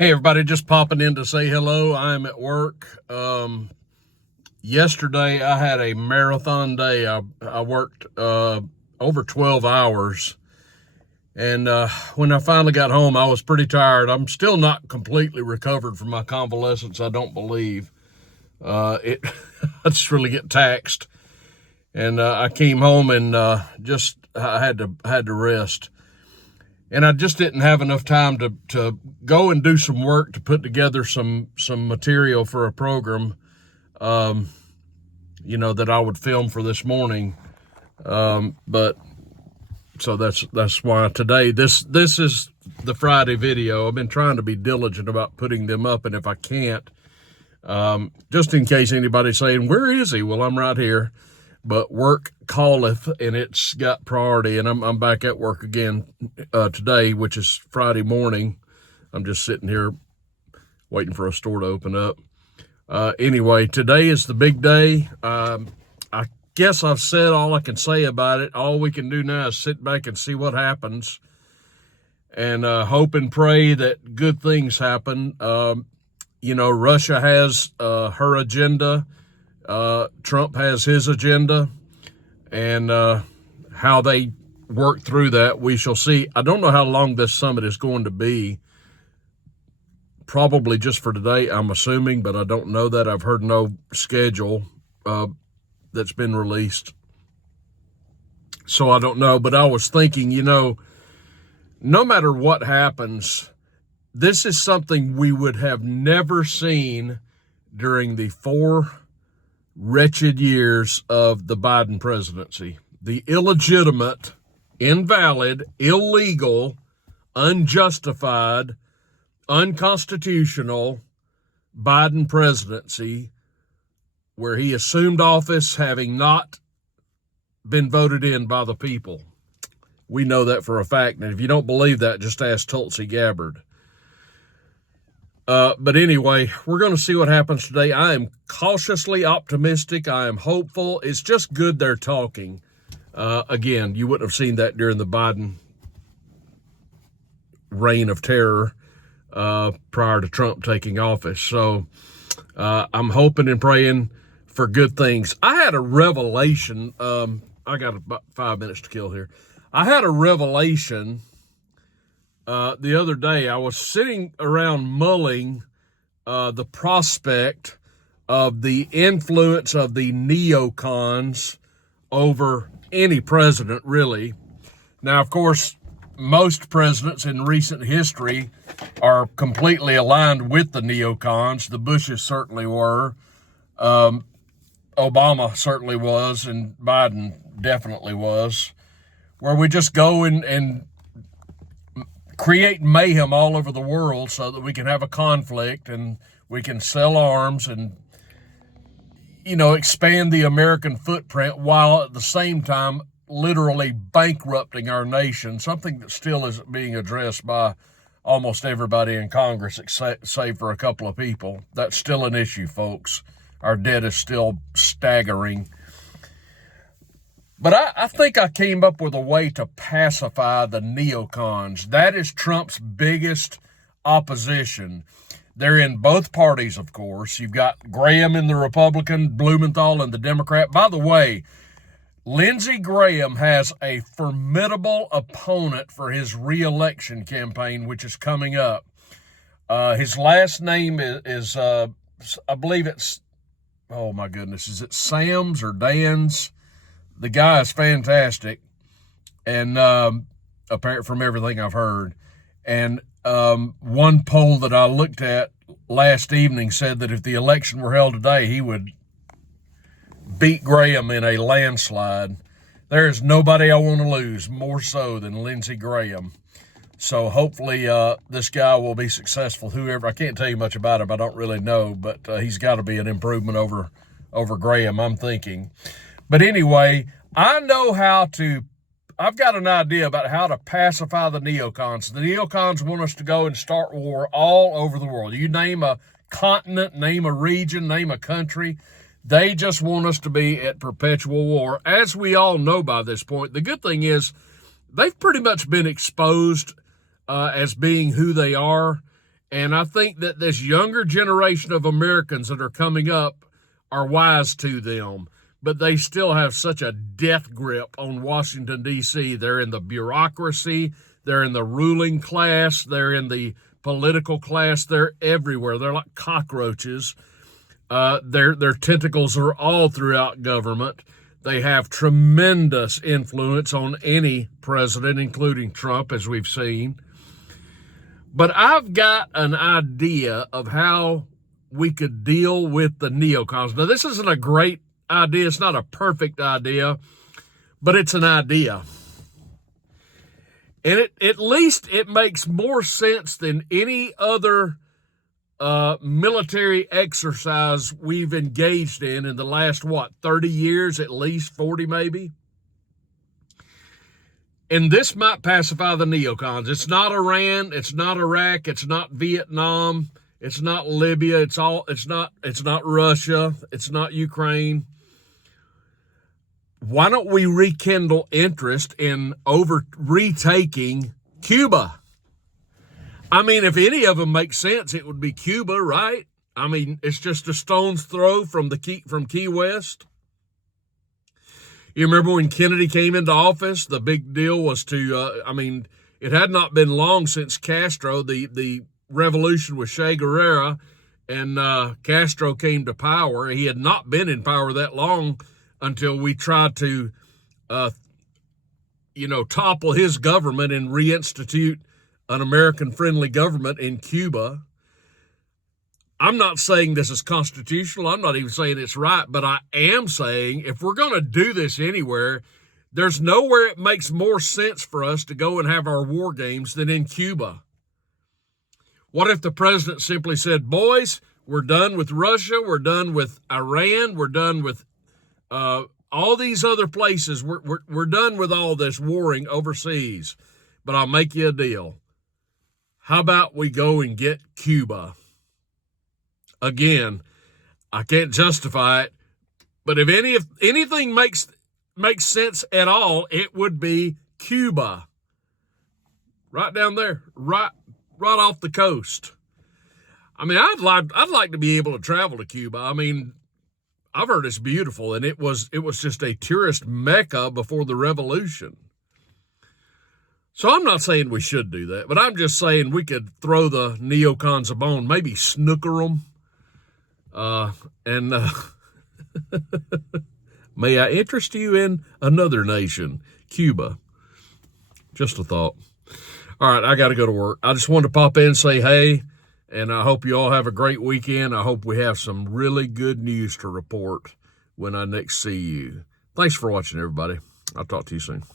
Hey, everybody, just popping in to say hello. I'm at work. Yesterday, I had a marathon day. I worked over 12 hours. And when I finally got home, I was pretty tired. I'm still not completely recovered from my convalescence, I don't believe. I just really get taxed. And I came home and I had to rest. And I just didn't have enough time to go and do some work to put together some material for a program, that I would film for this morning. But so that's why today this is the Friday video. I've been trying to be diligent about putting them up, and if I can't, just in case anybody's saying, "Where is he?" Well, I'm right here. But work calleth, and it's got priority, and I'm back at work again today, which is Friday morning. I'm just sitting here waiting for a store to open up. Anyway, today is the big day. I guess I've said all I can say about it. All we can do now is sit back and see what happens, and hope and pray that good things happen. Russia has her agenda. Trump has his agenda, and how they work through that, we shall see. I don't know how long this summit is going to be. Probably just for today, I'm assuming, but I don't know that. I've heard no schedule that's been released. So I don't know, but I was thinking, no matter what happens, this is something we would have never seen during the 4 wretched years of the Biden presidency. The illegitimate, invalid, illegal, unjustified, unconstitutional Biden presidency, where he assumed office having not been voted in by the people. We know that for a fact, and if you don't believe that, just ask Tulsi Gabbard. But anyway, we're going to see what happens today. I am cautiously optimistic. I am hopeful. It's just good they're talking. Again, you wouldn't have seen that during the Biden reign of terror prior to Trump taking office. So I'm hoping and praying for good things. I had a revelation. I got about 5 minutes to kill here. I had a revelation the other day. I was sitting around mulling the prospect of the influence of the neocons over any president, really. Now, of course, most presidents in recent history are completely aligned with the neocons. The Bushes certainly were. Obama certainly was, and Biden definitely was, where we just go and create mayhem all over the world so that we can have a conflict and we can sell arms and, expand the American footprint while at the same time literally bankrupting our nation, something that still isn't being addressed by almost everybody in Congress, save for a couple of people. That's still an issue, folks. Our debt is still staggering. But I think I came up with a way to pacify the neocons. That is Trump's biggest opposition. They're in both parties, of course. You've got Graham in the Republican, Blumenthal in the Democrat. By the way, Lindsey Graham has a formidable opponent for his re-election campaign, which is coming up. His last name is I believe it's, oh my goodness, is it Sam's or Dan's? The guy is fantastic, and apparently from everything I've heard. And one poll that I looked at last evening said that if the election were held today, he would beat Graham in a landslide. There is nobody I want to lose more so than Lindsey Graham. So hopefully this guy will be successful. Whoever, I can't tell you much about him. I don't really know, but he's got to be an improvement over Graham, I'm thinking. But anyway, I've got an idea about how to pacify the neocons. The neocons want us to go and start war all over the world. You name a continent, name a region, name a country. They just want us to be at perpetual war. As we all know by this point, the good thing is they've pretty much been exposed as being who they are. And I think that this younger generation of Americans that are coming up are wise to them, but they still have such a death grip on Washington, D.C. They're in the bureaucracy, they're in the ruling class, they're in the political class, they're everywhere. They're like cockroaches. Their tentacles are all throughout government. They have tremendous influence on any president, including Trump, as we've seen. But I've got an idea of how we could deal with the neocons. Now, this isn't a great idea. It's not a perfect idea, but it's an idea. And at least it makes more sense than any other military exercise we've engaged in the last, 30 years, at least 40 maybe. And this might pacify the neocons. It's not Iran, it's not Iraq, it's not Vietnam, it's not Libya, it's not Russia, it's not Ukraine. Why don't we rekindle interest in retaking Cuba? I mean, if any of them make sense, it would be Cuba, right? I mean, it's just a stone's throw from Key West. You remember when Kennedy came into office, the big deal was it had not been long since Castro, the revolution with Che Guevara, and Castro came to power. He had not been in power that long until we tried to, topple his government and reinstitute an American-friendly government in Cuba. I'm not saying this is constitutional. I'm not even saying it's right, but I am saying if we're going to do this anywhere, there's nowhere it makes more sense for us to go and have our war games than in Cuba. What if the president simply said, boys, we're done with Russia, we're done with Iran, we're done with all these other places. We're done with all this warring overseas, but I'll make you a deal. How about we go and get Cuba? Again, I can't justify it, but if anything makes sense at all, it would be Cuba. Right down there, right off the coast. I mean, I'd like to be able to travel to Cuba. I mean, I've heard it's beautiful, and it was just a tourist mecca before the revolution. So I'm not saying we should do that, but I'm just saying we could throw the neocons a bone, maybe snooker them. May I interest you in another nation, Cuba? Just a thought. All right, I got to go to work. I just wanted to pop in and say hey, and I hope you all have a great weekend. I hope we have some really good news to report when I next see you. Thanks for watching, everybody. I'll talk to you soon.